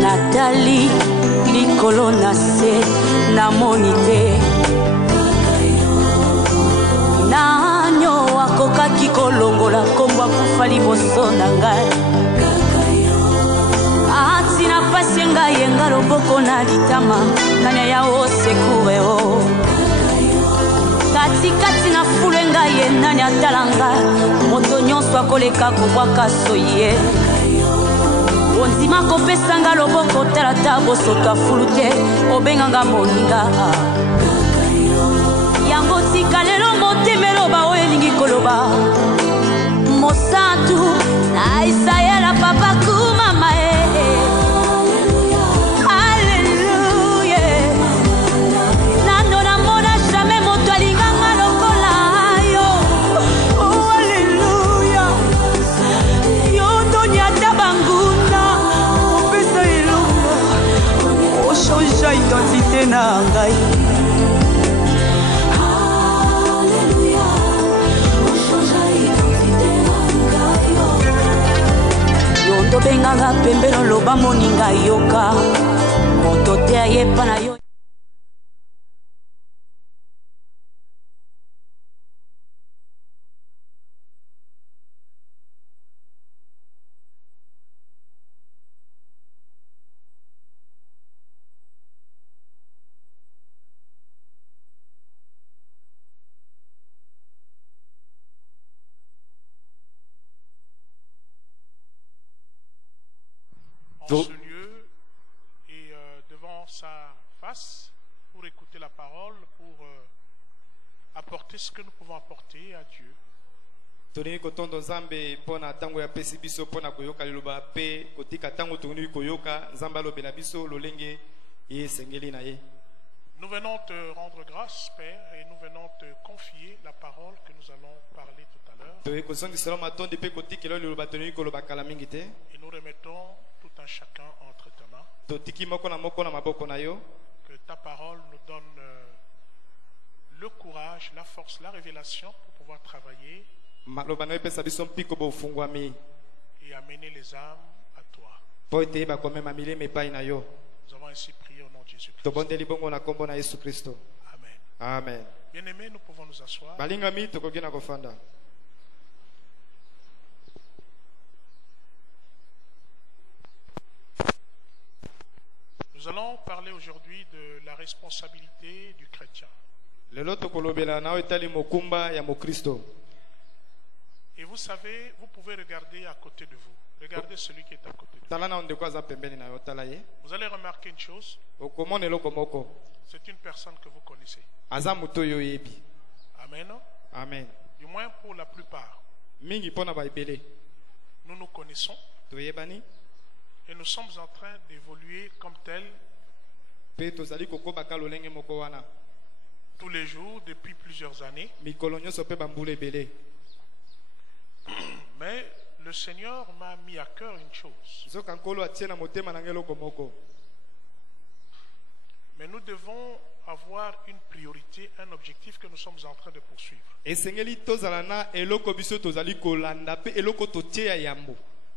Nathalie likolo na se na monite nanyo akokaki kolongola kombo akufa liboso na ngai atina pasi ngai yenga loboko na litama nani ya osekure o katikati na fulu ngai ye nani atalanga moto nyonso akoleka kobwaka soye ondima kopesanga loboko talata bosoto afulu te obenganga moninga yango tika lelo motema eloba oyo elingi koloba mosantu na isayela papa kumama Alleluya nando namona jamais moto alinganga lokola yo Alleluya yo ndoni ata banguna opesa elongo ochangea identité na ngai tobenganga pembelo loba moninga yoka moto te ayepa na yo en ce lieu et devant sa face pour écouter la parole, pour apporter ce que nous pouvons apporter à Dieu. Nous venons te rendre grâce, Père, et nous venons te confier la parole que nous allons parler tout à l'heure. Et nous remettons tout un chacun entre ta main. Que ta parole nous donne le courage, la force, la révélation pour pouvoir travailler et amener les âmes à toi. Nous avons ainsi prié au nom de Jésus-Christ. Amen. Amen. Bien-aimés, nous pouvons nous asseoir. Nous allons parler aujourd'hui de la responsabilité du chrétien. Et vous savez, vous pouvez regarder à côté de vous. Regardez celui qui est à côté de vous. Vous allez remarquer une chose. C'est une personne que vous connaissez. Amen. Amen. Du moins pour la plupart. Nous nous connaissons. Et nous sommes en train d'évoluer comme tel tous les jours depuis plusieurs années. Mais le Seigneur m'a mis à cœur une chose. Mais nous devons avoir une priorité, un objectif que nous sommes en train de poursuivre.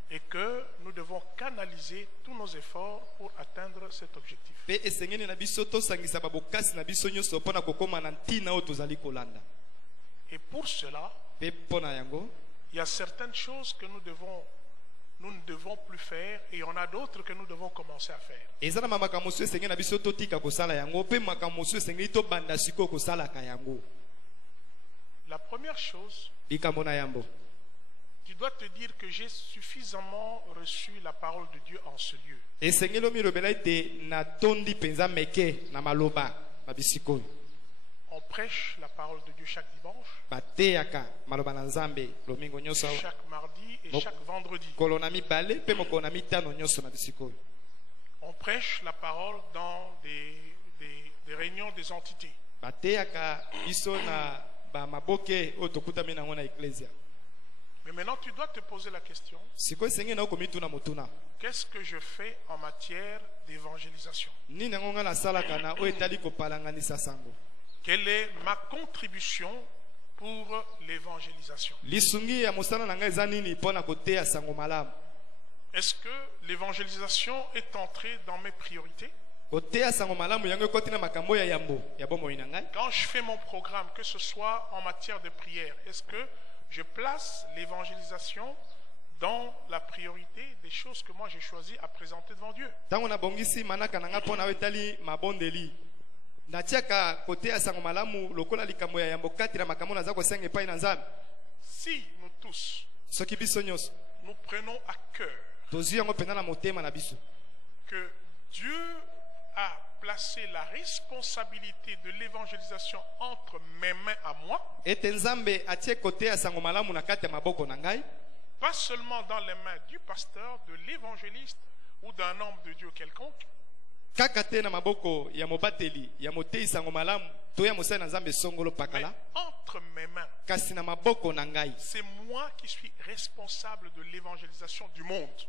Et que nous devons canaliser tous nos efforts pour atteindre cet objectif. Et pour cela, il y a certaines choses que nous ne devons plus faire et il y en a d'autres que nous devons commencer à faire. La première chose, tu dois te dire que j'ai suffisamment reçu la parole de Dieu en ce lieu. On prêche la parole de Dieu chaque dimanche, chaque mardi et chaque vendredi. On prêche la parole dans des réunions des entités. Mais maintenant, tu dois te poser la question. Qu'est-ce que je fais en matière d'évangélisation? Quelle est ma contribution pour l'évangélisation? Est-ce que l'évangélisation est entrée dans mes priorités? Quand je fais mon programme, que ce soit en matière de prière, est-ce que je place l'évangélisation dans la priorité des choses que moi j'ai choisi à présenter devant Dieu? Si nous tous, nous prenons à cœur que Dieu a placé la responsabilité de l'évangélisation entre mes mains à moi, pas seulement dans les mains du pasteur, de l'évangéliste ou d'un homme de Dieu quelconque, mais entre mes mains. C'est moi qui suis responsable de l'évangélisation du monde.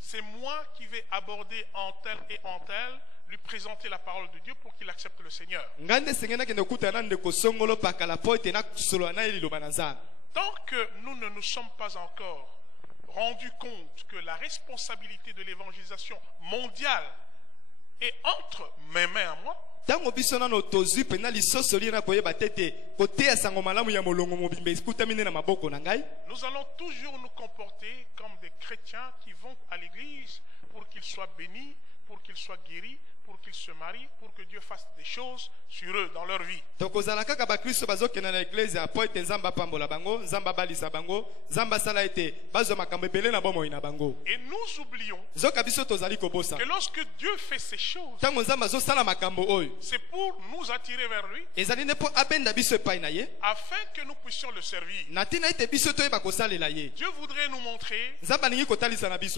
C'est moi qui vais aborder en tel et en tel, lui présenter la parole de Dieu pour qu'il accepte le Seigneur. Tant que nous ne nous sommes pas encore rendu compte que la responsabilité de l'évangélisation mondiale est entre mes mains à moi, nous allons toujours nous comporter comme des chrétiens qui vont à l'église pour qu'ils soient bénis, pour qu'ils soient guéris, pour qu'ils se marient, pour que Dieu fasse des choses sur eux dans leur vie. Et nous oublions que lorsque Dieu fait ces choses, c'est pour nous attirer vers lui, afin que nous puissions le servir. Dieu voudrait nous montrer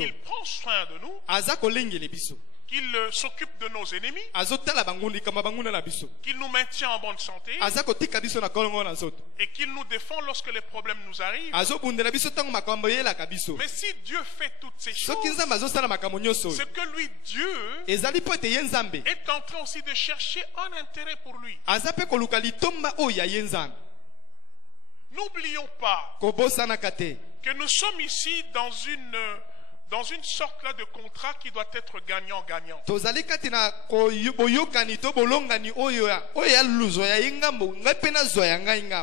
qu'il prend soin de nous, qu'il s'occupe de nos ennemis, qu'il nous maintient en bonne santé et qu'il nous défend lorsque les problèmes nous arrivent. Mais si Dieu fait toutes ces choses, c'est que lui, Dieu, est en train aussi de chercher un intérêt pour lui. N'oublions pas que nous sommes ici dans une sorte là de contrat qui doit être gagnant-gagnant.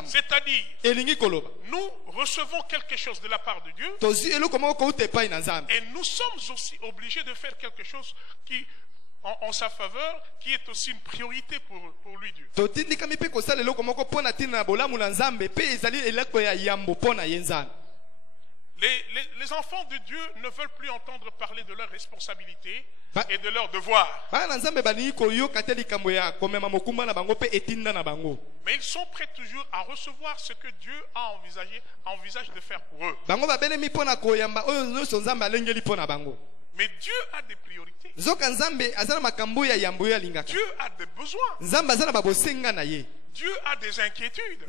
C'est-à-dire, nous recevons quelque chose de la part de Dieu et nous sommes aussi obligés de faire quelque chose qui, en sa faveur, qui est aussi une priorité pour lui, Dieu. Les enfants de Dieu ne veulent plus entendre parler de leurs responsabilités et de leurs devoirs. Mais ils sont prêts toujours à recevoir ce que Dieu envisage de faire pour eux. Mais Dieu a des priorités. Dieu a des besoins. Dieu a des inquiétudes.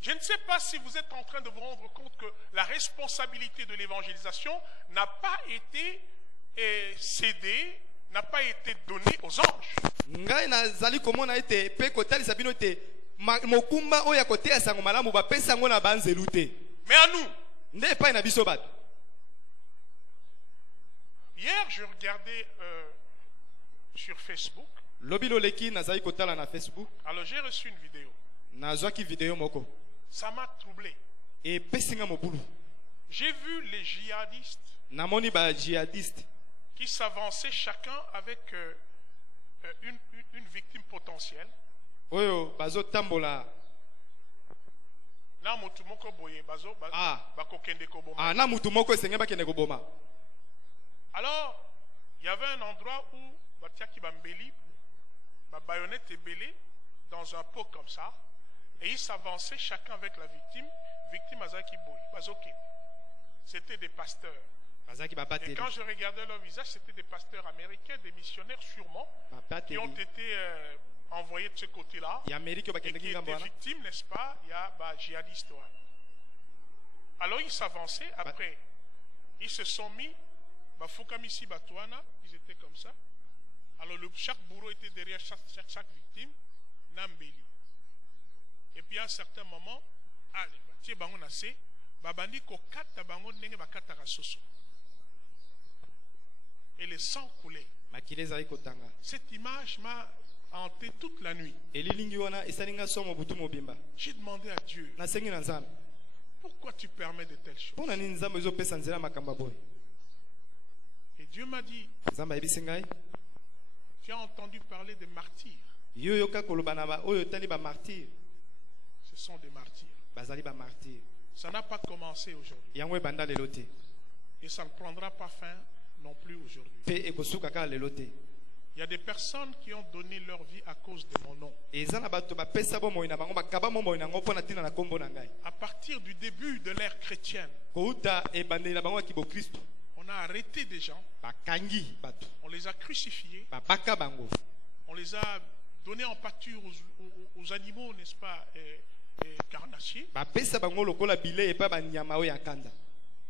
Je ne sais pas si vous êtes en train de vous rendre compte que la responsabilité de l'évangélisation n'a pas été cédée, n'a pas été donnée aux anges. Mais à nous. Hier, je regardais sur Facebook. Alors j'ai reçu une vidéo. Ça m'a troublé. J'ai vu les djihadistes qui s'avançaient chacun avec une victime potentielle. Alors, il y avait un endroit où ma baïonnette est belée dans un pot comme ça. Et ils s'avançaient chacun avec la victime. Victime Azaki Boy. C'était des pasteurs. Et quand je regardais leur visage, c'était des pasteurs américains, des missionnaires sûrement, qui ont été envoyés de ce côté-là, et qui étaient victimes, n'est-ce pas? Il y a djihadistes. Alors ils s'avançaient, après, ils se sont mis, ils étaient comme ça. Alors chaque bourreau était derrière chaque victime, Nambeli. Et puis à un certain moment, et le sang coulait. Cette image m'a hanté toute la nuit. J'ai demandé à Dieu, pourquoi tu permets de telles choses? Et Dieu m'a dit, tu as entendu parler des martyrs. Ce sont des martyrs. Ça n'a pas commencé aujourd'hui. Et ça ne prendra pas fin non plus aujourd'hui. Il y a des personnes qui ont donné leur vie à cause de mon nom. À partir du début de l'ère chrétienne, on a arrêté des gens, on les a crucifiés, on les a donnés en pâture aux animaux, n'est-ce pas, carnassiers.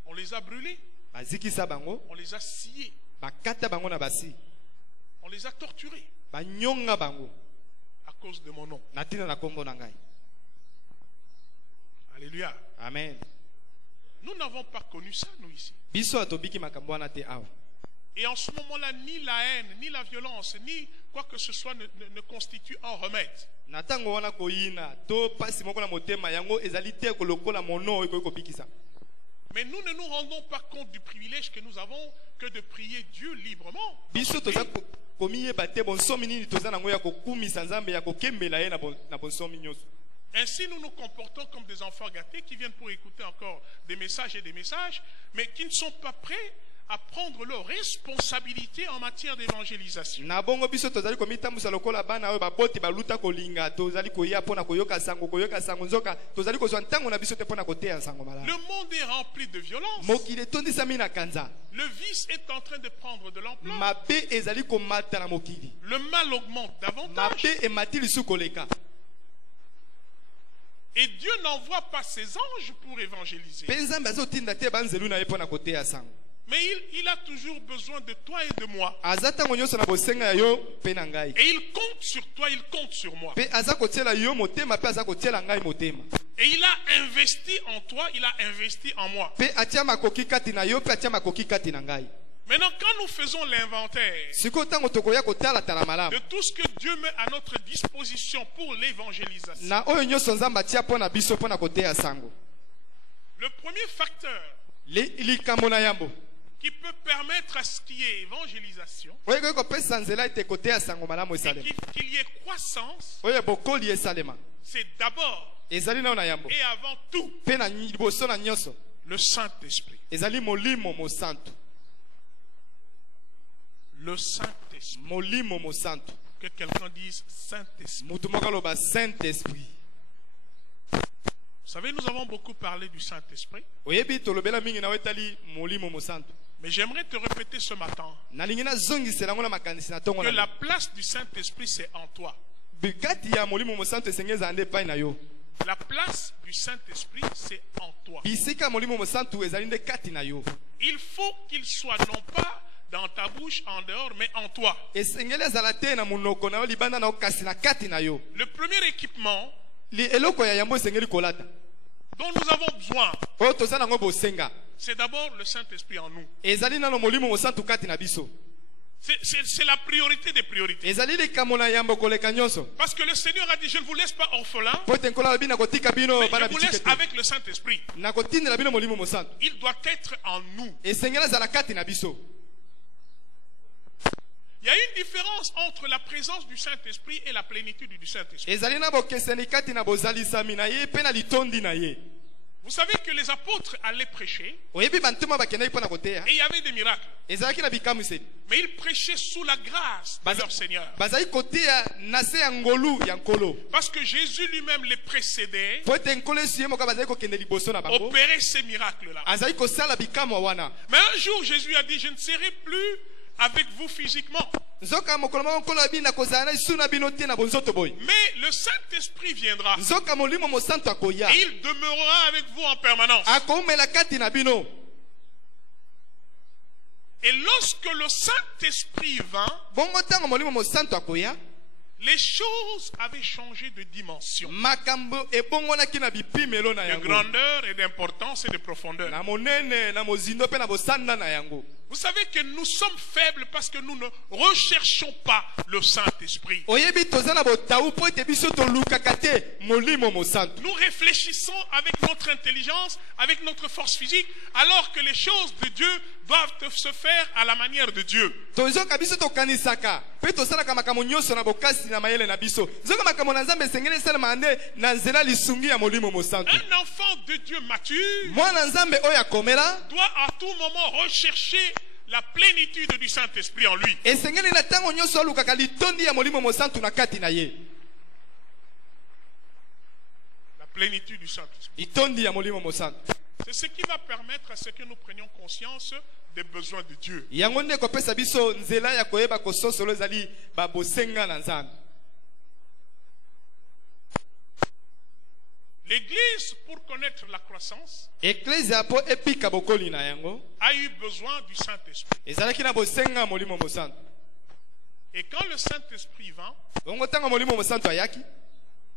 On les a brûlés, on les a sciés, on les a torturés à cause de mon nom. Alléluia. Amen. Nous n'avons pas connu ça, nous, ici. Et en ce moment-là, ni la haine, ni la violence, ni quoi que ce soit ne constitue un remède. Mais nous ne nous rendons pas compte du privilège que nous avons que de prier Dieu librement. Ainsi, nous nous comportons comme des enfants gâtés qui viennent pour écouter encore des messages et des messages, mais qui ne sont pas prêts à prendre leurs responsabilités en matière d'évangélisation. Le monde est rempli de violence. Le vice est en train de prendre de l'ampleur. Le mal augmente davantage. Et Dieu n'envoie pas ses anges pour évangéliser. Mais il a toujours besoin de toi et de moi. Et il compte sur toi, il compte sur moi. Et il a investi en toi, il a investi en moi. Maintenant, quand nous faisons l'inventaire de tout ce que Dieu met à notre disposition pour l'évangélisation, le premier facteur qui peut permettre à ce qu'il y ait évangélisation et qu'il y ait croissance, c'est d'abord et avant tout le Saint-Esprit. Le Saint-Esprit. Que quelqu'un dise Saint-Esprit. Vous savez, nous avons beaucoup parlé du Saint-Esprit. Mais j'aimerais te répéter ce matin que la place du Saint-Esprit, c'est en toi. La place du Saint-Esprit, c'est en toi. Il faut qu'il soit non pas dans ta bouche, en dehors, mais en toi. Le premier équipement dont nous avons besoin, c'est d'abord le Saint-Esprit en nous. C'est la priorité des priorités. Parce que le Seigneur a dit, je ne vous laisse pas orphelins, mais je vous laisse avec le Saint-Esprit. Il doit être en nous. Il y a une différence entre la présence du Saint-Esprit et la plénitude du Saint-Esprit. Vous savez que les apôtres allaient prêcher et il y avait des miracles. Mais ils prêchaient sous la grâce de leur Seigneur. Parce que Jésus lui-même les précédait, opérait ces miracles-là. Mais un jour, Jésus a dit, je ne serai plus avec vous physiquement. Mais le Saint-Esprit viendra. Et il demeurera avec vous en permanence. Et lorsque le Saint-Esprit vint, les choses avaient changé de dimension, de grandeur et d'importance et de profondeur. Vous savez que nous sommes faibles parce que nous ne recherchons pas le Saint-Esprit. Nous réfléchissons avec notre intelligence, avec notre force physique, alors que les choses de Dieu doivent se faire à la manière de Dieu. Un enfant de Dieu mature doit à tout moment rechercher la plénitude du Saint-Esprit en lui. La plénitude du Saint-Esprit. C'est ce qui va permettre à ce que nous prenions conscience des besoins de Dieu. L'Église, pour connaître la croissance, a eu besoin du Saint-Esprit. Et quand le Saint-Esprit vint,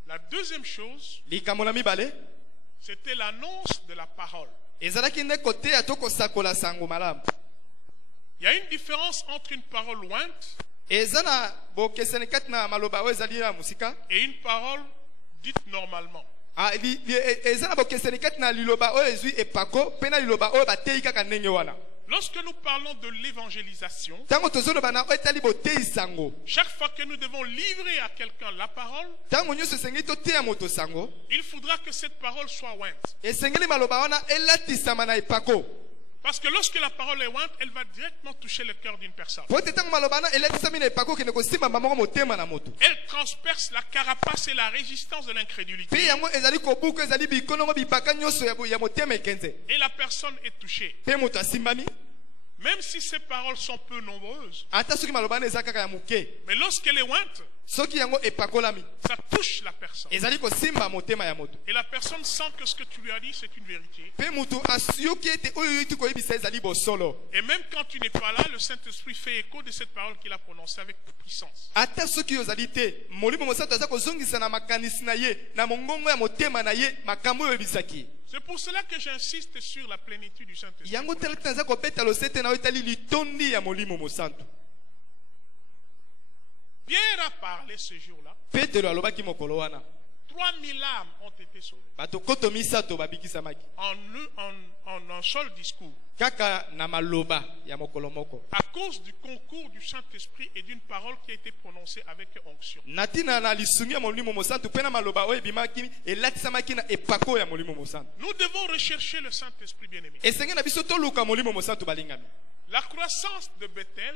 la deuxième chose, c'était l'annonce de la parole. Il y a une différence entre une parole ointe et une parole dite normalement. Lorsque nous parlons de l'évangélisation, chaque fois que nous devons livrer à quelqu'un la parole, il faudra que cette parole soit ointe. Parce que lorsque la parole est ointe, elle va directement toucher le cœur d'une personne. Elle transperce la carapace et la résistance de l'incrédulité. Et la personne est touchée. Même si ces paroles sont peu nombreuses, mais lorsqu'elle est ointe, ça touche la personne. Et la personne sent que ce que tu lui as dit, c'est une vérité. Et même quand tu n'es pas là, le Saint-Esprit fait écho de cette parole qu'il a prononcée avec puissance. C'est pour cela que j'insiste sur la plénitude du Saint-Esprit. Pierre a parlé ce jour-là. 3000 âmes ont été sauvées. En un seul discours. À cause du concours du Saint-Esprit et d'une parole qui a été prononcée avec onction. Nous devons rechercher le Saint-Esprit bien-aimé. La croissance de Bethel,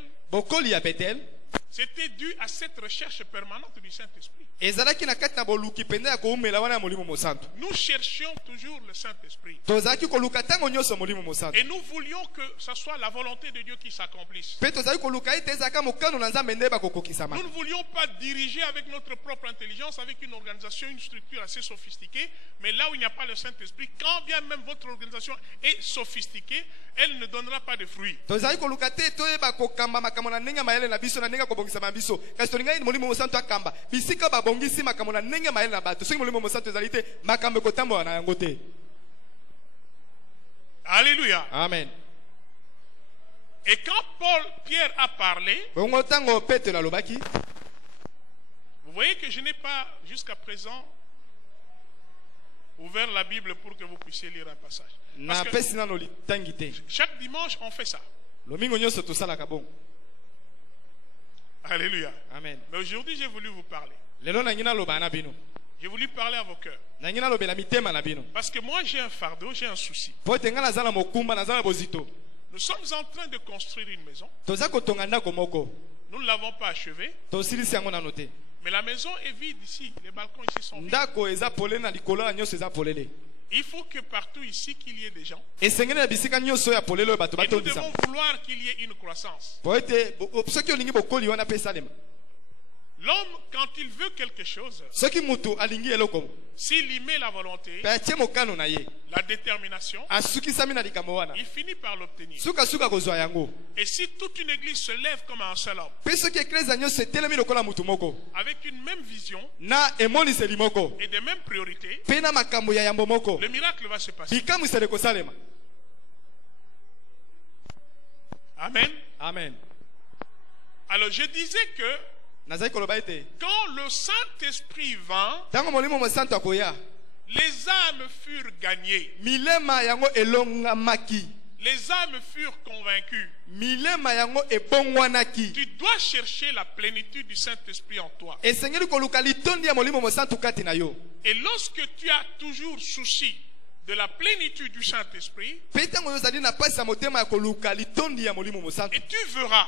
c'était dû à cette recherche permanente du Saint-Esprit. Nous cherchions toujours le Saint-Esprit. Et nous voulions que ce soit la volonté de Dieu qui s'accomplisse. Nous ne voulions pas diriger avec notre propre intelligence, avec une organisation, une structure assez sophistiquée. Mais là où il n'y a pas le Saint-Esprit, quand bien même votre organisation est sophistiquée, elle ne donnera pas de fruits. Alléluia. Amen. Et quand Pierre a parlé, vous voyez que je n'ai pas jusqu'à présent ouvert la Bible pour que vous puissiez lire un passage. Parce que chaque dimanche, on fait ça. Alléluia. Amen. Mais aujourd'hui, j'ai voulu vous parler. J'ai voulu parler à vos cœurs. Parce que moi, j'ai un fardeau, j'ai un souci. Nous Nous sommes en train de construire une maison. Nous ne l'avons pas achevée. Mais la maison est vide ici. Les balcons ici sont vides. Il faut que partout ici qu'il y ait des gens. Et nous devons vouloir qu'il y ait une croissance. L'homme, quand il veut quelque chose, s'il y met la volonté, la détermination, il finit par l'obtenir. Et si toute une église se lève comme un seul homme, avec une même vision et des mêmes priorités, le miracle va se passer. Amen. Amen. Alors je disais que quand le Saint-Esprit vint, les âmes furent gagnées. Les âmes furent convaincues. Tu dois chercher la plénitude du Saint-Esprit en toi. Et lorsque tu as toujours souci de la plénitude du Saint-Esprit, et tu verras,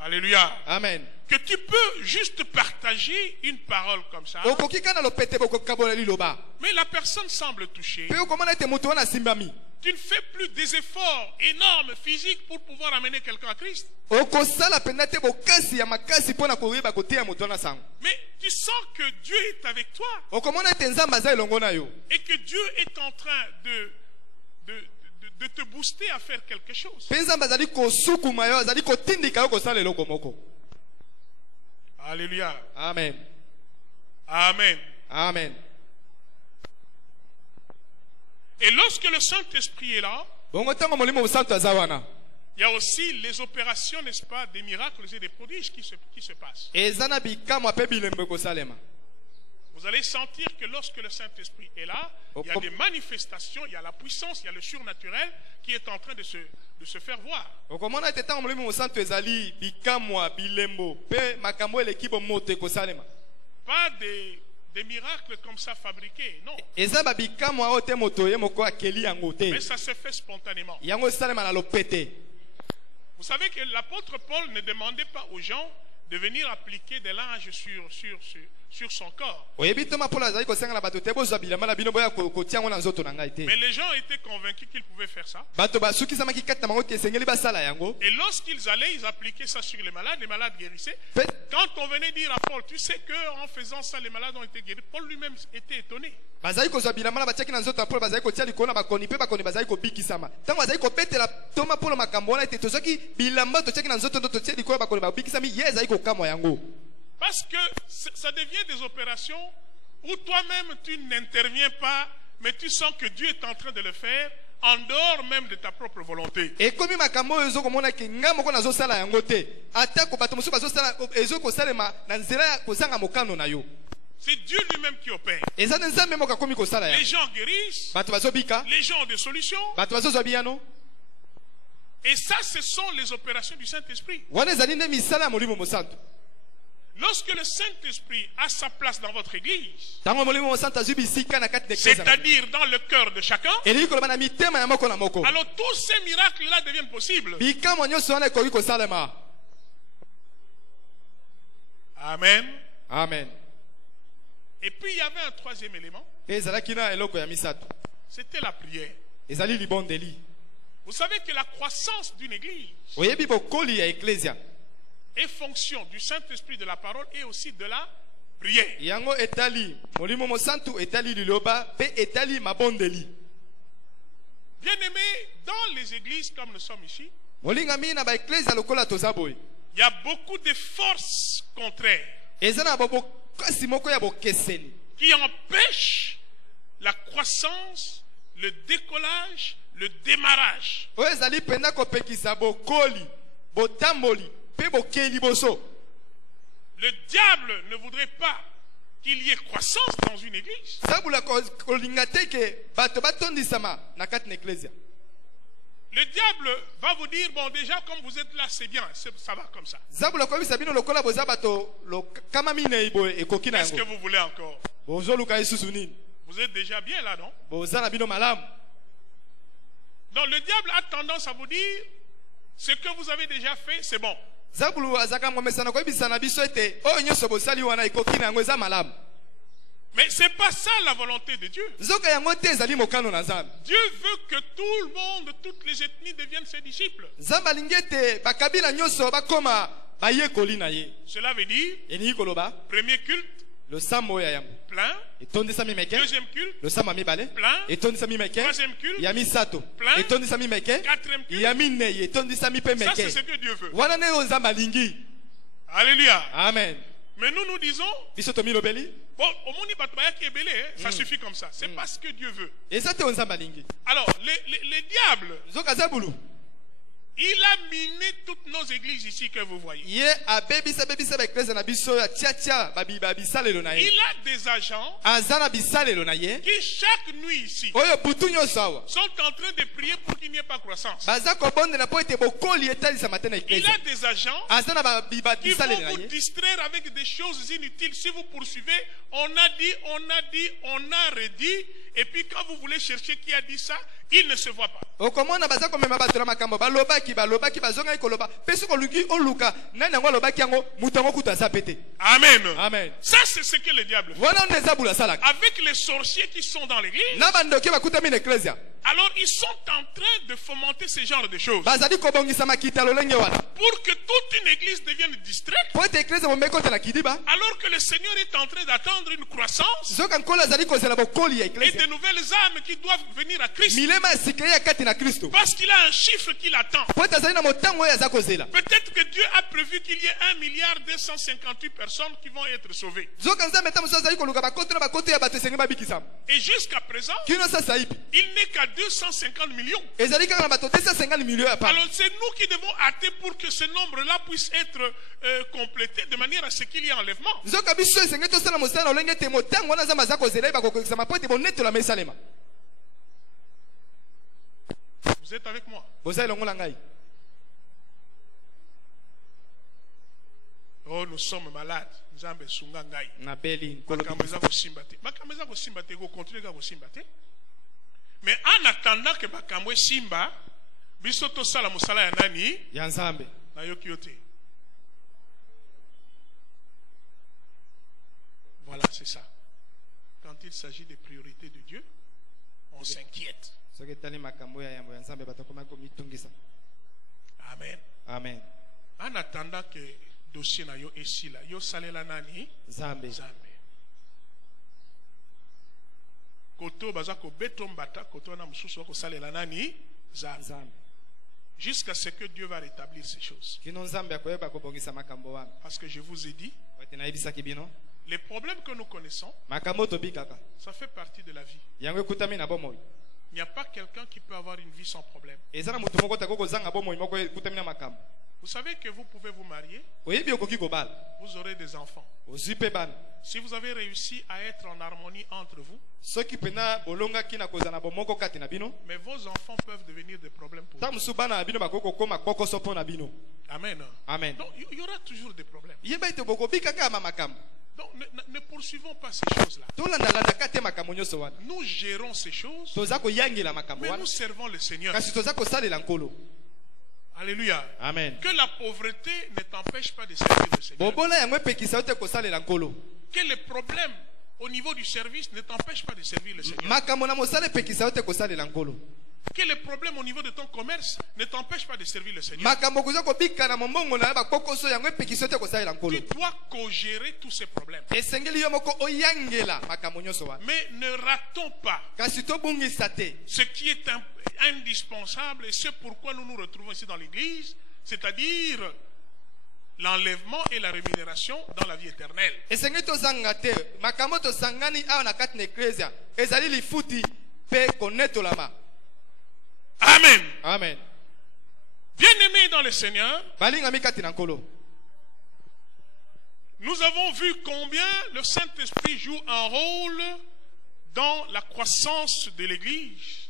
alléluia, amen, que tu peux juste partager une parole comme ça, mais la personne semble touchée. Tu ne fais plus des efforts énormes physiques pour pouvoir amener quelqu'un à Christ. Mais tu sens que Dieu est avec toi. Et que Dieu est en train de te booster à faire quelque chose. Alléluia. Amen. Amen. Amen. Et lorsque le Saint-Esprit est là, il y a aussi les opérations, n'est-ce pas, des miracles et des prodiges qui se passent. Vous allez sentir que lorsque le Saint-Esprit est là, il y a des manifestations, il y a la puissance, il y a le surnaturel qui est en train de se faire voir. Pas des miracles comme ça fabriqués, non. Mais ça se fait spontanément. Vous savez que l'apôtre Paul ne demandait pas aux gens de venir appliquer des linges sur son corps. Mais les gens étaient convaincus qu'ils pouvaient faire ça. Et lorsqu'ils allaient, ils appliquaient ça sur les malades guérissaient. Quand on venait dire à Paul, tu sais qu'en faisant ça, les malades ont été guéris, Paul lui-même était étonné. Parce que ça devient des opérations où toi-même tu n'interviens pas, mais tu sens que Dieu est en train de le faire en dehors même de ta propre volonté. C'est Dieu lui-même qui opère. Les gens guérissent. Les gens ont des solutions. Et ça, ce sont les opérations du Saint-Esprit. Lorsque le Saint-Esprit a sa place dans votre église, c'est-à-dire dans le cœur de chacun, alors tous ces miracles-là deviennent possibles. Amen. Amen. Et puis il y avait un troisième élément. C'était la prière. Vous savez que la croissance d'une église est fonction du Saint-Esprit, de la parole et aussi de la prière. Bien aimé, dans les églises comme nous sommes ici, il y a beaucoup de forces contraires qui empêchent la croissance, le décollage, le démarrage. Le diable ne voudrait pas qu'il y ait croissance dans une église. Le diable va vous dire, bon, déjà comme vous êtes là, c'est bien, ça va comme ça. Est-ce que vous voulez encore? Vous êtes déjà bien là, non? Donc le diable a tendance à vous dire, ce que vous avez déjà fait, c'est bon. Mais ce n'est pas ça la volonté de Dieu. Dieu veut que tout le monde, toutes les ethnies deviennent ses disciples. Cela veut dire, premier culte, plein. Deuxième culte, plein. Troisième culte, plein. Quatrième culte, ça c'est ce que Dieu veut. Alléluia. Amen. Mais nous disons, bon, au monde ça suffit comme ça. C'est pas ce que Dieu veut. Alors, les diables, il a miné toutes nos églises ici que vous voyez. Il a des agents qui chaque nuit ici sont en train de prier pour qu'il n'y ait pas croissance. Il a des agents qui vont vous distraire avec des choses inutiles. Si vous poursuivez, on a redit. Et puis quand vous voulez chercher qui a dit ça, il ne se voit pas. Amen. Amen. Ça c'est ce que le diable fait. Avec les sorciers qui sont dans l'église, alors ils sont en train de fomenter ce genre de choses. Pour que toute une église devienne distraite, alors que le Seigneur est en train d'attendre une croissance et de nouvelles âmes qui doivent venir à Christ. Parce qu'il a un chiffre qu'il attend. Peut-être que Dieu a prévu qu'il y ait 1,258 milliard personnes qui vont être sauvées. Et jusqu'à présent, il n'est qu'à 250 millions. Alors c'est nous qui devons hâter pour que ce nombre-là puisse être complété de manière à ce qu'il y ait enlèvement. Vous êtes avec moi? Oh, nous sommes malades. Mais en attendant que Bakamwe Simba, Bisoto Sala Musala Yanani, Yanzambe, Nayokiote. Voilà, c'est ça. Quand il s'agit des priorités de Dieu, on s'inquiète. Amen. Amen. En attendant que le dossier na yo ici là, yo salela nani? Zambe. Koto bazako betombata, koto na mususu ko salela nani? Zambe. Jusqu'à ce que Dieu va rétablir ces choses. Parce que je vous ai dit, les problèmes que nous connaissons, ça fait partie de la vie. Il n'y a pas quelqu'un qui peut avoir une vie sans problème. Vous savez que vous pouvez vous marier, vous aurez des enfants. Si vous avez réussi à être en harmonie entre vous, mais vos enfants peuvent devenir des problèmes pour vous. Amen. Amen. Donc il y aura toujours des problèmes. Donc ne poursuivons pas ces choses-là. Nous gérons ces choses, mais nous servons le Seigneur. Alléluia. Amen. Que la pauvreté ne t'empêche pas de servir le Seigneur. Que les problèmes au niveau du service ne t'empêchent pas de servir le Seigneur. Que les problèmes au niveau de ton commerce ne t'empêchent pas de servir le Seigneur. Tu dois co-gérer tous ces problèmes. Mais ne ratons pas ce qui est indispensable et ce pourquoi nous nous retrouvons ici dans l'église, c'est-à-dire l'enlèvement et la rémunération dans la vie éternelle. Amen. Amen. Bien-aimés dans le Seigneur, nous avons vu combien le Saint-Esprit joue un rôle dans la croissance de l'Église.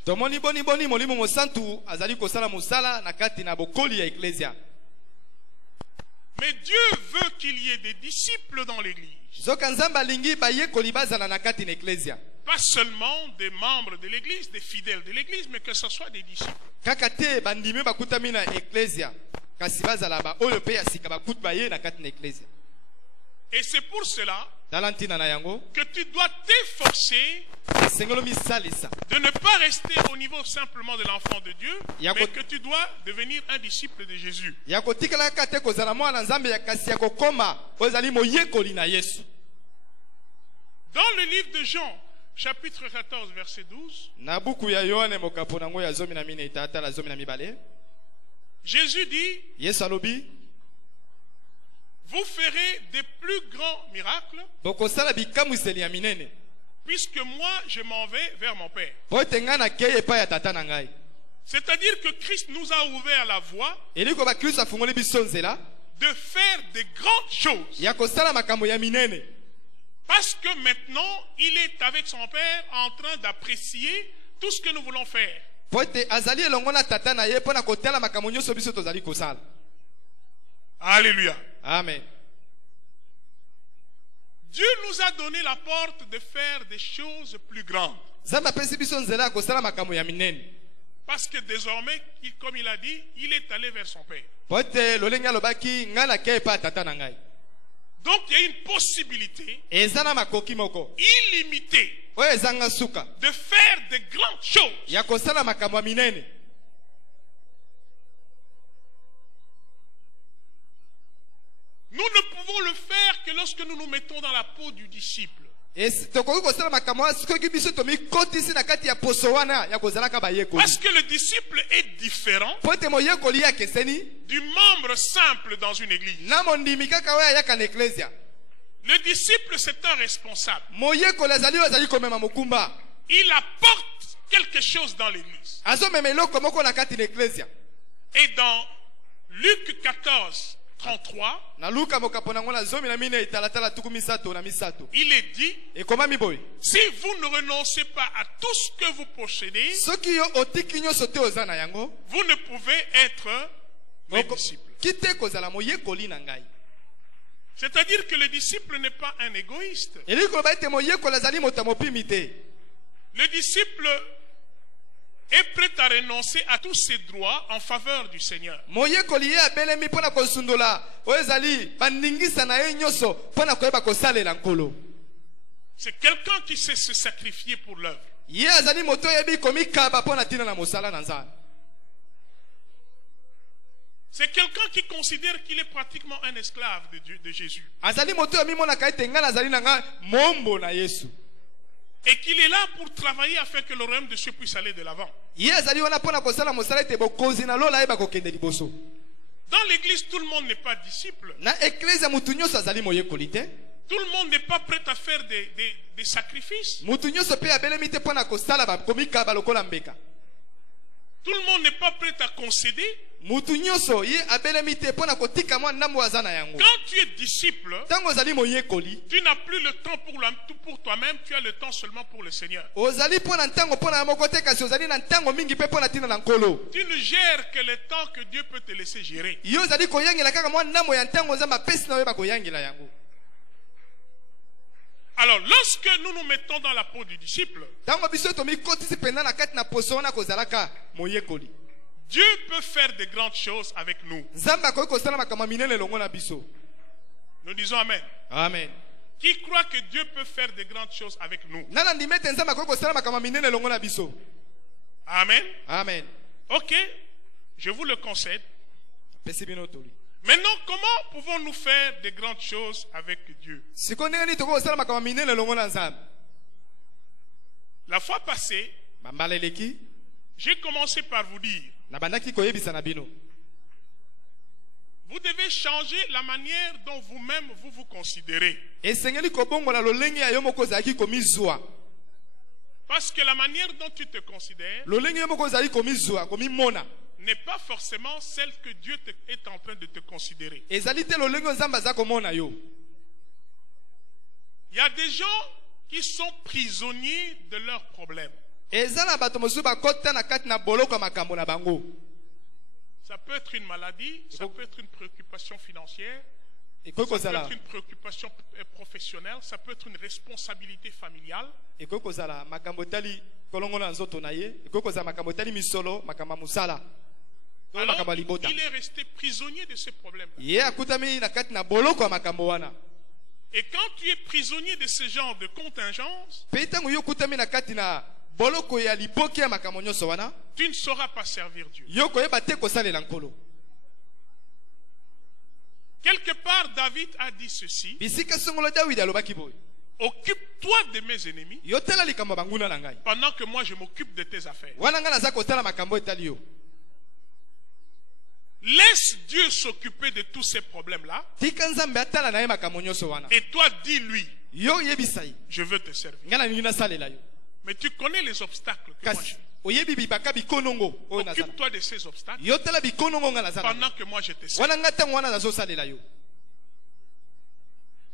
Mais Dieu veut qu'il y ait des disciples dans l'Église. Pas seulement des membres de l'église, des fidèles de l'église, mais que ce soit des disciples. Et c'est pour cela que tu dois t'efforcer de ne pas rester au niveau simplement de l'enfant de Dieu, mais que tu dois devenir un disciple de Jésus. Dans le livre de Jean, chapitre 14, verset 12, Jésus dit, vous ferez des plus grands miracles, puisque moi je m'en vais vers mon Père. C'est-à-dire que Christ nous a ouvert la voie de faire des grandes choses. Parce que maintenant, il est avec son Père en train d'apprécier tout ce que nous voulons faire. Alléluia. Amen. Dieu nous a donné la porte de faire des choses plus grandes. Parce que désormais, comme il a dit, il est allé vers son Père. Donc il y a une possibilité illimitée de faire de grandes choses. Nous ne pouvons le faire que lorsque nous nous mettons dans la peau du disciple. Parce que le disciple est différent du membre simple dans une église. Le disciple, c'est un responsable. Il apporte quelque chose dans l'église. Et dans Luc 14, 33, il est dit, si vous ne renoncez pas à tout ce que vous possédez, vous ne pouvez être mes disciples. C'est-à-dire que le disciple n'est pas un égoïste. Le disciple est prêt à renoncer à tous ses droits en faveur du Seigneur. C'est quelqu'un qui sait se sacrifier pour l'œuvre. C'est quelqu'un qui considère qu'il est pratiquement un esclave de Jésus. Et qu'il est là pour travailler afin que le royaume de Dieu puisse aller de l'avant. Dans l'église, tout le monde n'est pas disciple. Tout le monde n'est pas prêt à faire des sacrifices. Tout le monde n'est pas prêt à concéder. Quand tu es disciple, tu n'as plus le temps pour toi-même, tu as le temps seulement pour le Seigneur. Tu ne gères que le temps que Dieu peut te laisser gérer. Alors, lorsque nous nous mettons dans la peau du disciple, Dieu peut faire de grandes choses avec nous. Nous disons Amen. Amen. Qui croit que Dieu peut faire de grandes choses avec nous? Amen. Amen. Ok, je vous le concède. Maintenant, comment pouvons-nous faire de grandes choses avec Dieu? La fois passée, j'ai commencé par vous dire, vous devez changer la manière dont vous-même vous considérez. Parce que la manière dont tu te considères n'est pas forcément celle que Dieu est en train de te considérer. Il y a des gens qui sont prisonniers de leurs problèmes. Ça peut être une maladie, ça peut être une préoccupation financière, Ça peut être une préoccupation professionnelle, ça peut être une responsabilité familiale. Alors, il est resté prisonnier de ces problèmes-là. Et quand tu es prisonnier de ce genre de contingence, tu ne sauras pas servir Dieu. Quelque part, David a dit ceci: occupe-toi de mes ennemis pendant que moi je m'occupe de tes affaires. Laisse Dieu s'occuper de tous ces problèmes-là. Et toi, dis-lui: je veux te servir. Mais tu connais les obstacles que moi j'ai. Occupe-toi de ces obstacles pendant que moi je te sers.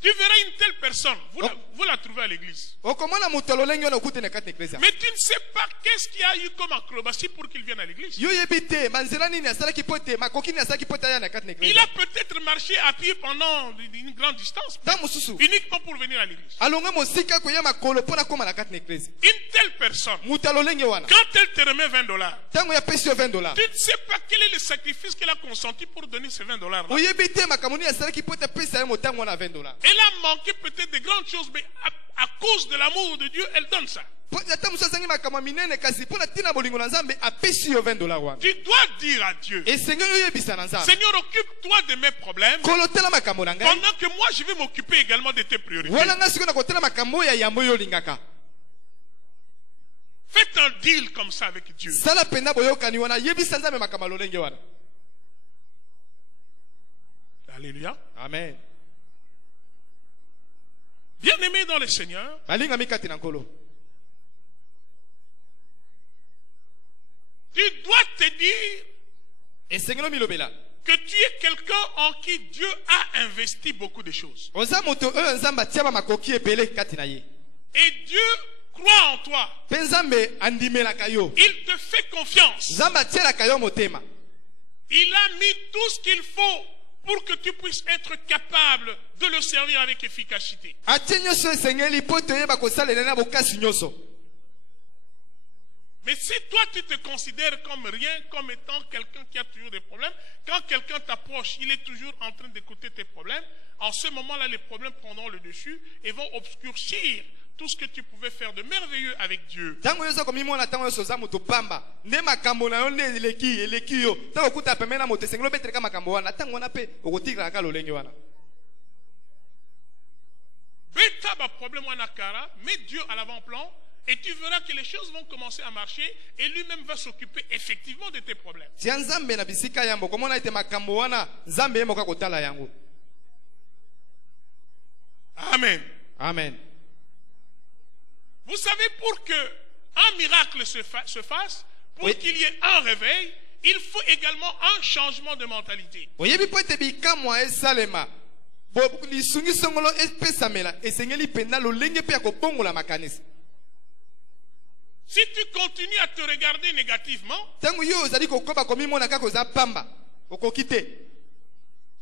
Tu verras une telle personne, vous la trouvez à l'église. Mais tu ne sais pas qu'est-ce qu'il y a eu comme acrobatie pour qu'il vienne à l'église. Il a peut-être marché à pied pendant une grande distance, uniquement pour venir à l'église. Une telle personne, quand elle te remet $20, tu ne sais pas quel est le sacrifice qu'elle a consenti pour donner ces $20 là. Elle a manqué peut-être de grandes choses, mais à cause de l'amour de Dieu, elle donne ça. Tu dois dire à Dieu: Seigneur, occupe-toi de mes problèmes pendant que moi je vais m'occuper également de tes priorités. Faites un deal comme ça avec Dieu. Alléluia. Amen. Bien-aimé dans le Seigneur, tu dois te dire que tu es quelqu'un en qui Dieu a investi beaucoup de choses. Et Dieu croit en toi. Il te fait confiance. Il a mis tout ce qu'il faut pour que tu puisses être capable de le servir avec efficacité. Mais si toi tu te considères comme rien, comme étant quelqu'un qui a toujours des problèmes, quand quelqu'un t'approche, il est toujours en train d'écouter tes problèmes, en ce moment-là les problèmes prendront le dessus et vont obscurcir tout ce que tu pouvais faire de merveilleux avec Dieu. Mets Dieu à l'avant-plan et tu verras que les choses vont commencer à marcher et lui-même va s'occuper effectivement de tes problèmes. Amen. Amen. Vous savez, pour que un miracle se fasse, pour qu'il y ait un réveil, il faut également un changement de mentalité. Si tu continues à te regarder négativement,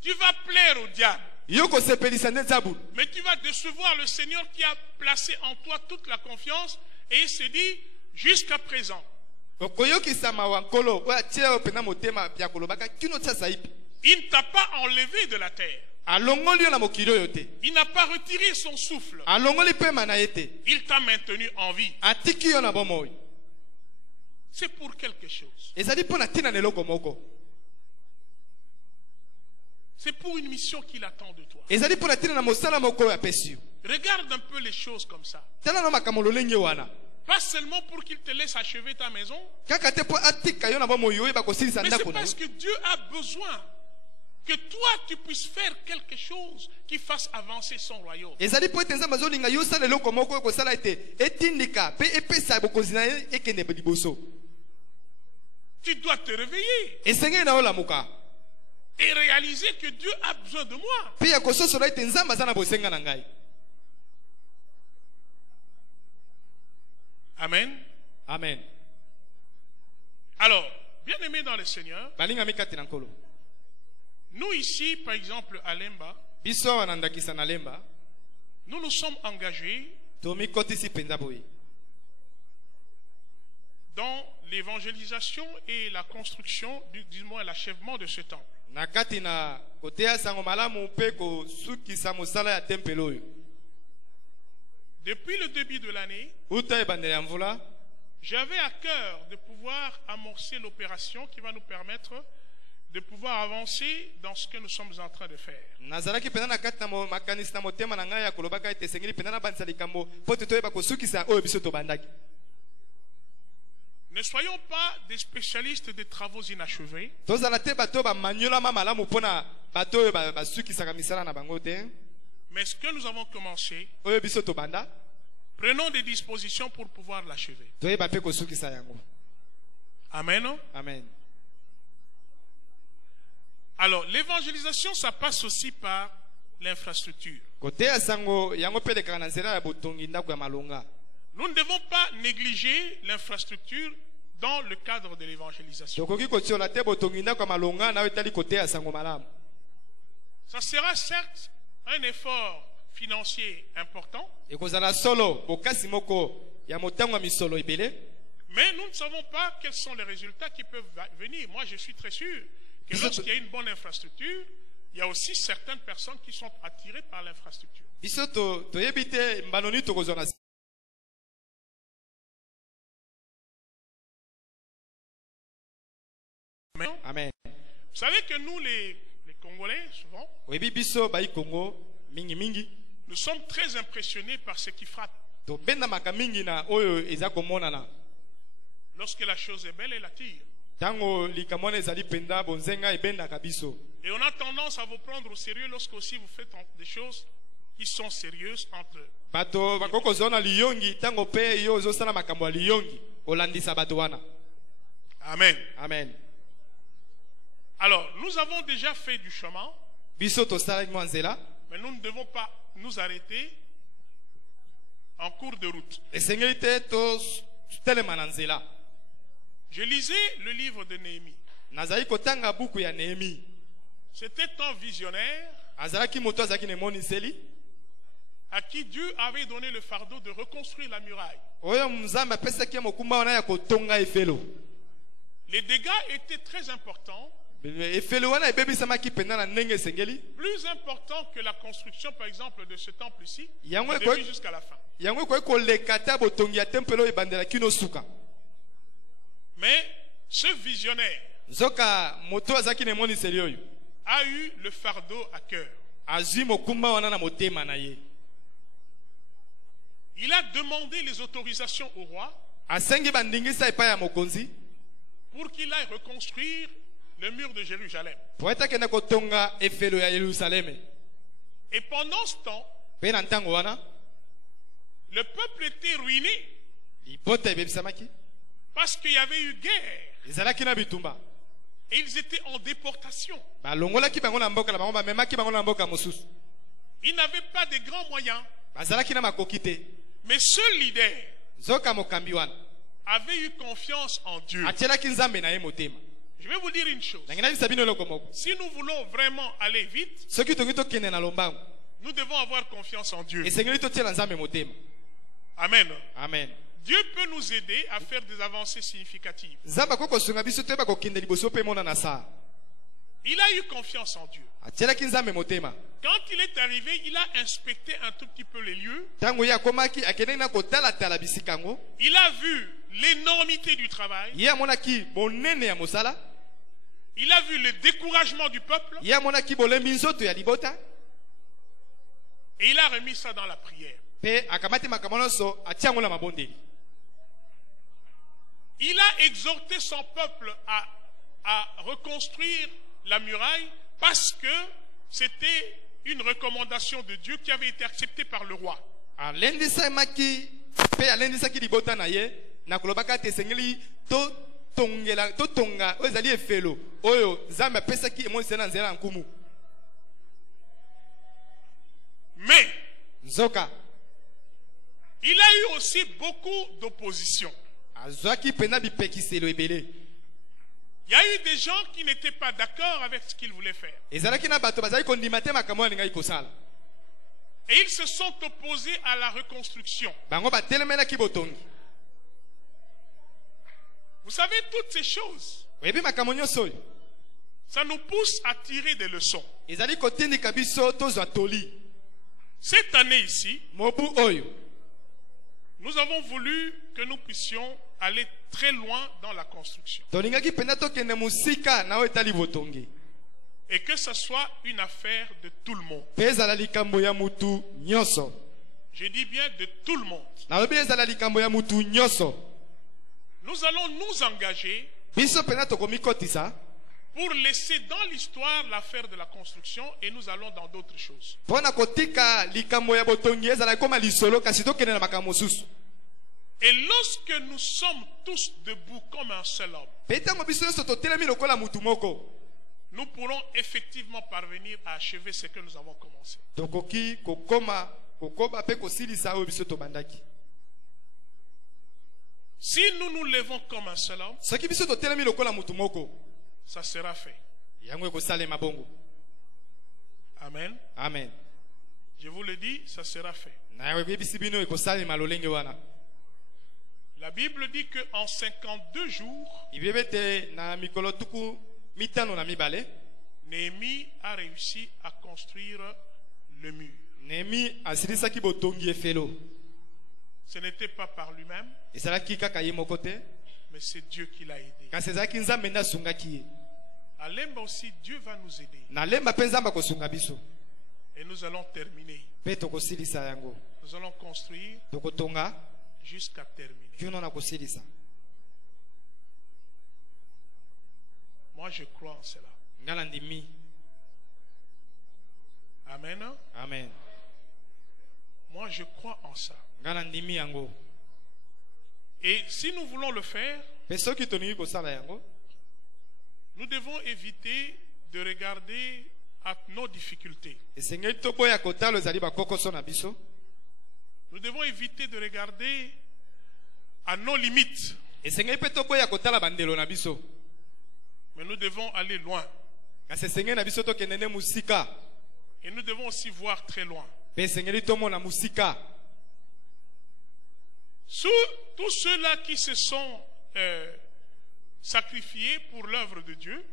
tu vas plaire au diable. Mais tu vas décevoir le Seigneur qui a placé en toi toute la confiance et il se dit: jusqu'à présent, il ne t'a pas enlevé de la terre. Il n'a pas retiré son souffle. Il t'a maintenu en vie. C'est pour quelque chose. C'est pour une mission qu'il attend de toi. Regarde un peu les choses comme ça. Pas seulement pour qu'il te laisse achever ta maison, mais c'est parce que Dieu a besoin que toi tu puisses faire quelque chose qui fasse avancer son royaume. Tu dois te réveiller et réaliser que Dieu a besoin de moi. Amen. Amen. Alors, bien-aimés dans le Seigneur, nous ici, par exemple, à Lemba, nous nous sommes engagés dans l'évangélisation et la construction, du moins l'achèvement de ce temple. Depuis le début de l'année, j'avais à cœur de pouvoir amorcer l'opération qui va nous permettre de pouvoir avancer dans ce que nous sommes en train de faire. Ne soyons pas des spécialistes des travaux inachevés. Mais ce que nous avons commencé, prenons des dispositions pour pouvoir l'achever. Amen. Amen. Alors, l'évangélisation, ça passe aussi par l'infrastructure. Nous ne devons pas négliger l'infrastructure dans le cadre de l'évangélisation. Ça sera certes un effort financier important, mais nous ne savons pas quels sont les résultats qui peuvent venir. Moi, je suis très sûr que lorsqu'il y a une bonne infrastructure, il y a aussi certaines personnes qui sont attirées par l'infrastructure. Amen. Vous savez que nous, les Congolais, souvent, nous sommes très impressionnés par ce qui frappe. Lorsque la chose est belle, elle attire. Et on a tendance à vous prendre au sérieux lorsque aussi vous faites des choses qui sont sérieuses entre eux. Amen. Amen. Alors, nous avons déjà fait du chemin, mais nous ne devons pas nous arrêter en cours de route. Je lisais le livre de Néhémie. C'était un visionnaire à qui Dieu avait donné le fardeau de reconstruire la muraille. Les dégâts étaient très importants. Plus important que la construction, par exemple, de ce temple ici, jusqu'à la fin. Mais ce visionnaire a eu le fardeau à cœur. Il a demandé les autorisations au roi pour qu'il aille reconstruire le mur de Jérusalem. Et pendant ce temps, le peuple était ruiné parce qu'il y avait eu guerre. Et ils étaient en déportation. Ils n'avaient pas de grands moyens. Mais ce leader avait eu confiance en Dieu. Je vais vous dire une chose. Si nous voulons vraiment aller vite, nous devons avoir confiance en Dieu. Amen. Amen. Dieu peut nous aider à faire des avancées significatives. Il a eu confiance en Dieu. Quand il est arrivé, il a inspecté un tout petit peu les lieux. Il a vu l'énormité du travail. Il a vu le découragement du peuple. Et il a remis ça dans la prière. Il a exhorté son peuple à reconstruire la muraille parce que c'était une recommandation de Dieu qui avait été acceptée par le roi. Mais il a eu aussi beaucoup d'opposition. Il y a eu des gens qui n'étaient pas d'accord avec ce qu'ils voulaient faire. Et ils se sont opposés à la reconstruction. Vous savez, toutes ces choses, ça nous pousse à tirer des leçons. Cette année ici, nous avons voulu que nous puissions aller très loin dans la construction. Et que ce soit une affaire de tout le monde. Je dis bien de tout le monde. Nous allons nous engager pour laisser dans l'histoire l'affaire de la construction et nous allons dans d'autres choses. Et lorsque nous sommes tous debout comme un seul homme, nous pourrons effectivement parvenir à achever ce que nous avons commencé. Si nous nous levons comme un seul homme, ça sera fait. Amen. Amen. Je vous le dis, ça sera fait. La Bible dit qu'en 52 jours, Néhémie a réussi à construire le mur. Ce n'était pas par lui-même, mais c'est Dieu qui l'a aidé. À Lemba aussi, Dieu va nous aider. Et nous allons terminer. Nous allons construire jusqu'à terminer. Moi, je crois en cela. Amen. Amen. Moi, je crois en ça. Et si nous voulons le faire, nous devons éviter de regarder à nos difficultés. Nous devons éviter de regarder à nos limites. Mais nous devons aller loin. Et nous devons aussi voir très loin. Tous ceux-là qui se sont sacrifiés pour l'œuvre de Dieu,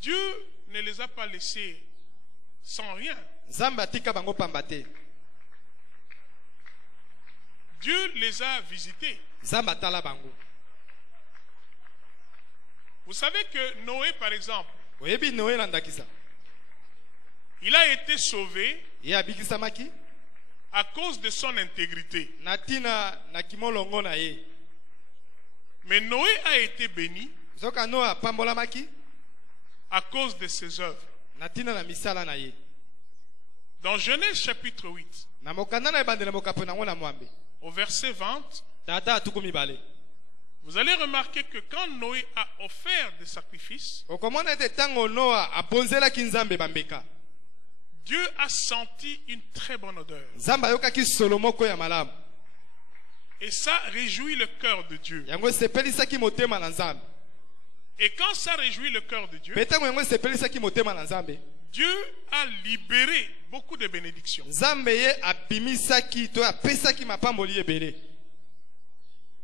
Dieu ne les a pas laissés sans rien. Dieu les a visités. Vous savez que Noé, par exemple, il a été sauvé à cause de son intégrité. Mais Noé a été béni à cause de ses œuvres. Dans Genèse chapitre 8, au verset 20, vous allez remarquer que quand Noé a offert des sacrifices, Dieu a senti une très bonne odeur. Et ça réjouit le cœur de Dieu. Et quand ça réjouit le cœur de Dieu, Dieu a libéré beaucoup de bénédictions.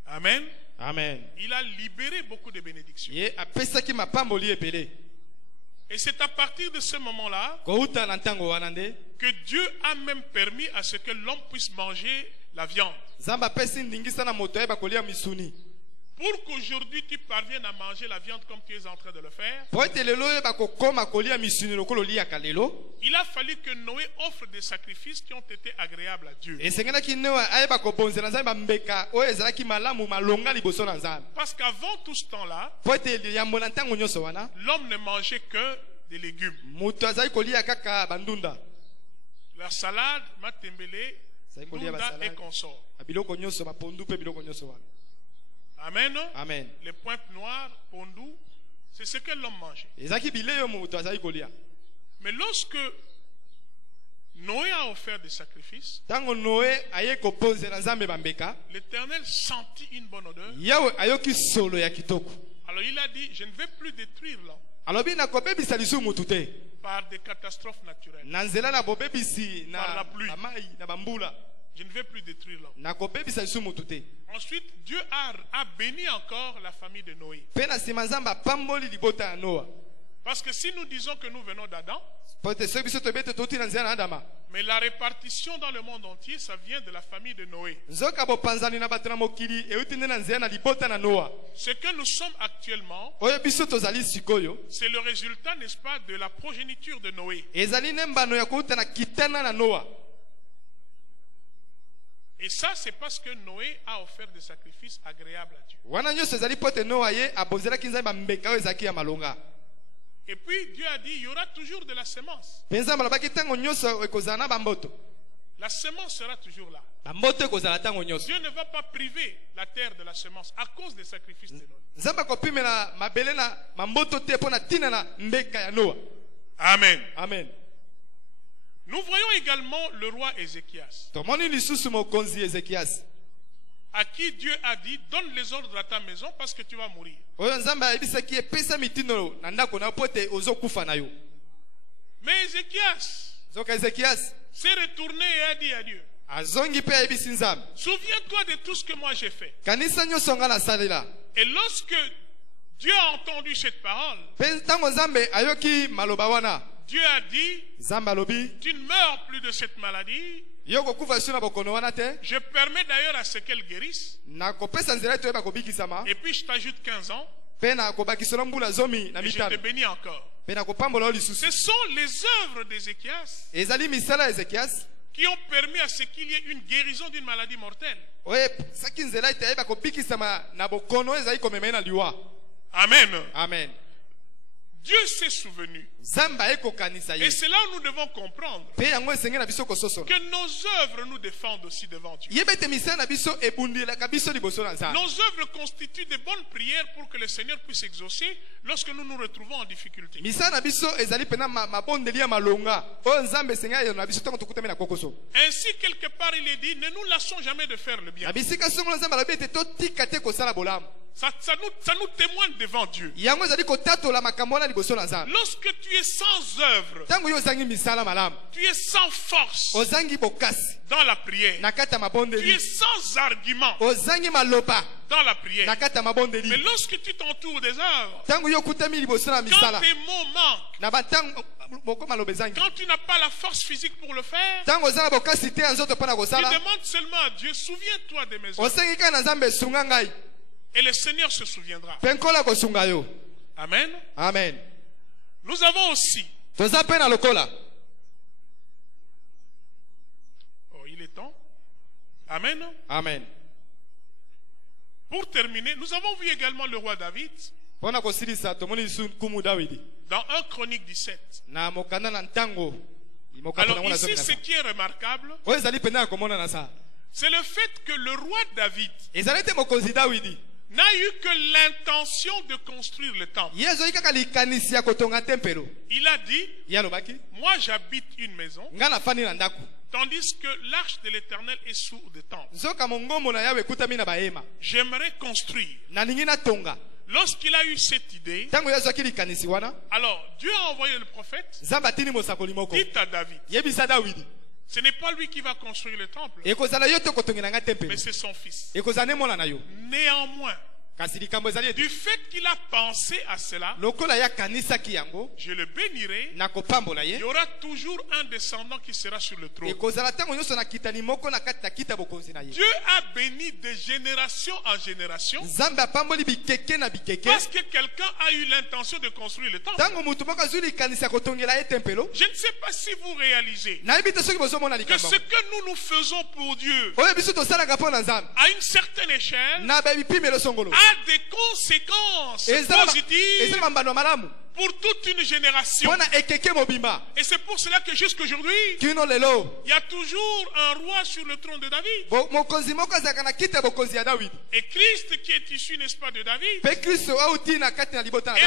Amen. Amen. Il a libéré beaucoup de bénédictions. Et c'est à partir de ce moment-là que Dieu a même permis à ce que l'homme puisse manger la viande. Pour qu'aujourd'hui tu parviennes à manger la viande comme tu es en train de le faire, il a fallu que Noé offre des sacrifices qui ont été agréables à Dieu. Parce qu'avant tout ce temps-là, l'homme ne mangeait que des légumes. La salade, matembele, bunda et consort. Amen. Amen. Les pointes noires, pondou, c'est ce que l'homme mangeait. Mais lorsque Noé a offert des sacrifices. L'Éternel sentit une bonne odeur. Alors il a dit, je ne vais plus détruire l'homme par des catastrophes naturelles, par la pluie. Je ne vais plus détruire l'homme. Ensuite, Dieu a béni encore la famille de Noé. Parce que si nous disons que nous venons d'Adam, mais la répartition dans le monde entier, ça vient de la famille de Noé. Ce que nous sommes actuellement, c'est le résultat, n'est-ce pas, de la progéniture de Noé. Et ça, c'est parce que Noé a offert des sacrifices agréables à Dieu. Et puis Dieu a dit, il y aura toujours de la semence. La semence sera toujours là. Dieu ne va pas priver la terre de la semence à cause des sacrifices de Noé. Amen. Amen. Nous voyons également le roi Ézéchias, à qui Dieu a dit, donne les ordres à ta maison parce que tu vas mourir. Mais Ézéchias s'est retourné et a dit à Dieu, souviens-toi de tout ce que moi j'ai fait. Et lorsque Dieu a entendu cette parole, Dieu a dit, tu ne meurs plus de cette maladie. Je permets d'ailleurs à ce qu'elle guérisse. Et puis je t'ajoute 15 ans. Et je te bénis encore. Ce sont les œuvres d'Ézéchias qui ont permis à ce qu'il y ait une guérison d'une maladie mortelle. Amen. Amen. Dieu s'est souvenu. Et c'est là où nous devons comprendre que nos œuvres nous défendent aussi devant Dieu. Nos œuvres constituent de bonnes prières pour que le Seigneur puisse exaucer lorsque nous nous retrouvons en difficulté. Ainsi, quelque part, il est dit, ne nous lassons jamais de faire le bien. Ça nous témoigne devant Dieu. Lorsque tu es sans œuvre, tu es sans force dans la prière, tu es sans argument dans la prière. Mais lorsque tu t'entoures des œuvres, quand tes mots manquent, quand tu n'as pas la force physique pour le faire, tu demandes seulement à Dieu, souviens-toi de mes œuvres. Et le Seigneur se souviendra. Amen. Amen. Nous avons aussi. Oh, il est temps. Amen. Amen. Pour terminer, nous avons vu également le roi David. Dans 1 Chronique 17. Alors ici, ce qui est remarquable, c'est le fait que le roi David n'a eu que l'intention de construire le temple. Il a dit, moi j'habite une maison, tandis que l'arche de l'Éternel est sous le temple. J'aimerais construire. Lorsqu'il a eu cette idée, alors Dieu a envoyé le prophète. Dites à David, ce n'est pas lui qui va construire le temple, mais c'est son fils. Néanmoins, du fait qu'il a pensé à cela, je le bénirai. Il y aura toujours un descendant qui sera sur le trône. Dieu a béni de génération en génération parce que quelqu'un a eu l'intention de construire le temple. Je ne sais pas si vous réalisez que ce que nous faisons pour Dieu à une certaine échelle a des conséquences positives pour toute une génération. Et c'est pour cela que jusqu'aujourd'hui, il y a toujours un roi sur le trône de David. Et Christ qui est issu, n'est-ce pas, de David, est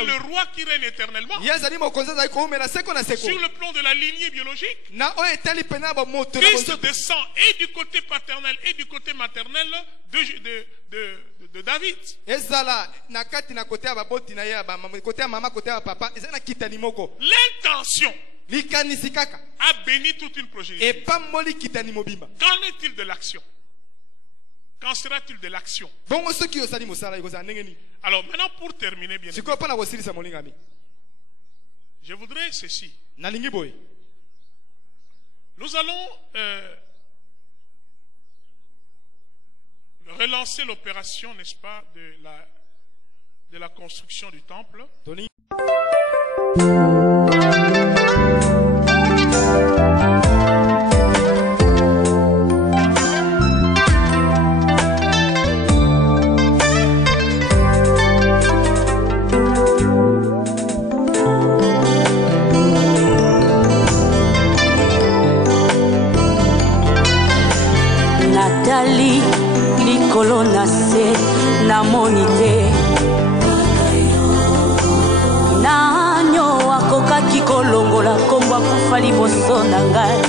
le roi qui règne éternellement. Sur le plan de la lignée biologique, Christ descend et du côté paternel et du côté maternel de David. L'intention a béni toute une progéniture. Qu'en est-il de l'action? Qu'en sera-t-il de l'action? Alors maintenant, pour terminer, bien évidemment, je voudrais ceci. Nous allons relancer l'opération, n'est-ce pas, de la construction du temple. Nathalie likolo na se na monite nanyo akokaki kolongola kombo akufa liboso na ngai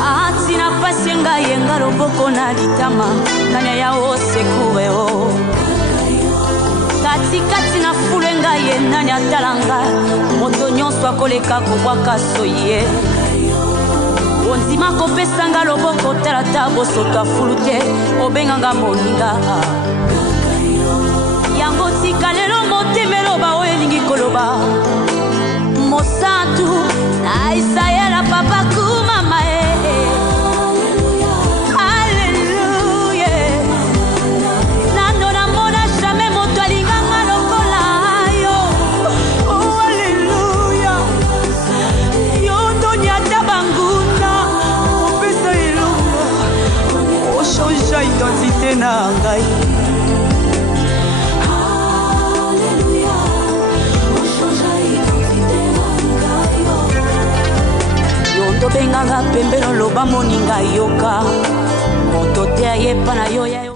atina pasi ngai yenga loboko na litama nanya ya osekue o katikati na fulu ngai ye nanya talanga moto nyonso akoleka kobwaka soye Onzima kopesanga loboko talata bosoto afulu te obenganga moninga yango tika lelo motemelo baoyo elingi koloba mosantu na Isayela papa kumama Alleluia nando namona jamais moto alinganga lokola yo oh Alleluia yondo nyata bangu change identité na ngai Alléluia on change identité na ngai yondo benganga pembelo loba moninga yoka moto te ayepa na yo